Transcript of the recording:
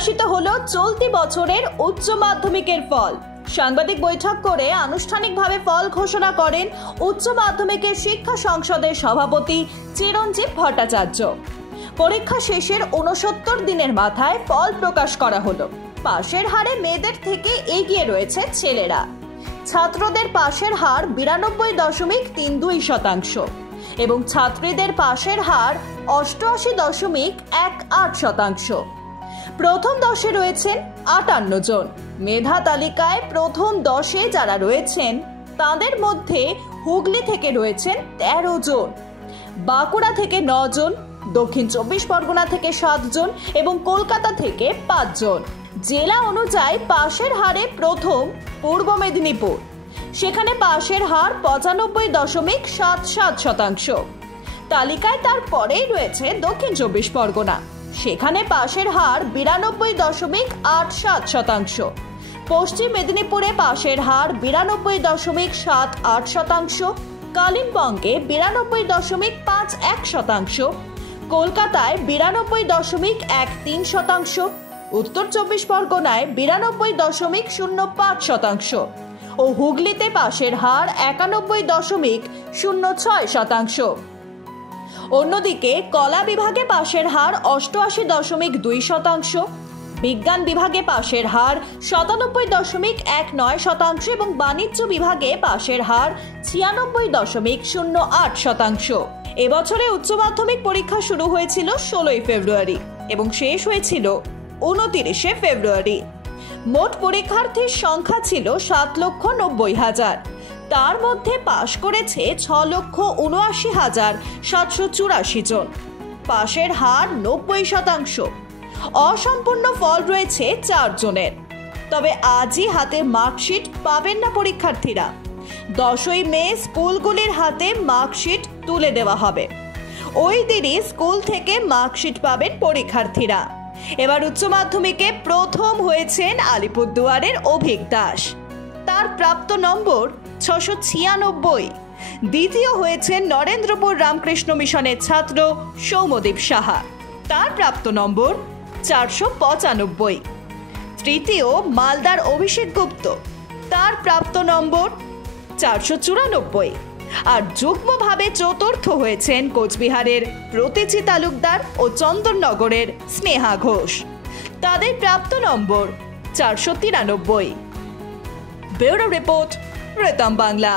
প্রকাশিত হলো চলতি বছরের উচ্চ মাধ্যমিকের ফল। সাংবাদিক বৈঠক করে আনুষ্ঠানিকভাবে ফল ঘোষণা করেন উচ্চ মাধ্যমিকের শিক্ষা সংসদের সভাপতি চিরঞ্জীব ভট্টাচার্য। পরীক্ষা শেষের ৬৯ দিনের মাথায় ফল প্রকাশ করা হলো। পাশের হারে মেয়েদের থেকে এগিয়ে রয়েছে ছেলেরা। ছাত্রদের পাশের হার ৯২.৩২% এবং ছাত্রীদের পাশের হার ৮৮.১৮%। প্রথম 10-এ রয়েছেন ৫৮ জন। মেধা তালিকায় প্রথম 10-এ যারা রয়েছেন তাদের মধ্যে হুগলি থেকে রয়েছেন ১৩ জন, বাঁকুড়া থেকে ৯ জন, দক্ষিণ ২৪ পরগনা থেকে ৭ জন এবং কলকাতা থেকে ৫ জন। জেলা অনুযায়ী পাশের হারে প্রথম পূর্ব মেদিনীপুর, সেখানে পাশের হার ৯৫.৭৭%। তালিকায় তারপরেই রয়েছে দক্ষিণ ২৪ পরগনা, সেখানে পাশের হার ৯২.৮৭%। পশ্চিম মেদিনীপুরে পাশের হার ৯২.৭৮%, কালিম্পংয়ে ৯২.৫১%, কলকাতায় ৯২.13%, উত্তর ২৪ পরগনায় ৯২.০৫% ও হুগলিতে পাশের হার ৯১.০৬%। অন্যদিকে কলা বিভাগে পাশের হার ৮৮.২%, বিজ্ঞান বিভাগে পাশের হার ৯৭.১৯% এবং বাণিজ্য বিভাগে পাশের হার ৯৬.০৮%। এবছরে উচ্চ মাধ্যমিক পরীক্ষা শুরু হয়েছিল ১৬ই ফেব্রুয়ারি এবং শেষ হয়েছিল ২৯শে ফেব্রুয়ারি। মোট পরীক্ষার্থীর সংখ্যা ছিল ৭,৯০,০০০। তার মধ্যে পাশ করেছে ৬,৭৯,৭৮৪ জন। পাশের হার ৯০%। অসম্পূর্ণ ফল রয়েছে ৪ জনের। তবে আজই হাতে মার্কশিট পাবেন না পরীক্ষার্থীরা। ১০ই মে স্কুলগুলির হাতে মার্কশিট তুলে দেওয়া হবে। ওই দিনই স্কুল থেকে মার্কশিট পাবেন পরীক্ষার্থীরা। এবার উচ্চ মাধ্যমিকে প্রথম হয়েছেন আলিপুরদুয়ারের অভিক দাস, তার প্রাপ্ত নম্বর ৬৯৬। দ্বিতীয় হয়েছেন নরেন্দ্রপুর রামকৃষ্ণ মিশনের ছাত্র সৌম্যদীপ সাহা, তার প্রাপ্ত নম্বর ৪৯৫। তৃতীয় মালদার অভিষেক গুপ্ত, তার প্রাপ্ত নম্বর ৪৯৪। আর যুগ্মভাবে চতুর্থ হয়েছেন কোচবিহারের প্রতীচি তালুকদার ও চন্দননগরের স্নেহা ঘোষ, তাদের প্রাপ্ত নম্বর ৪৯৩। Bureau report, Ritam Bangla.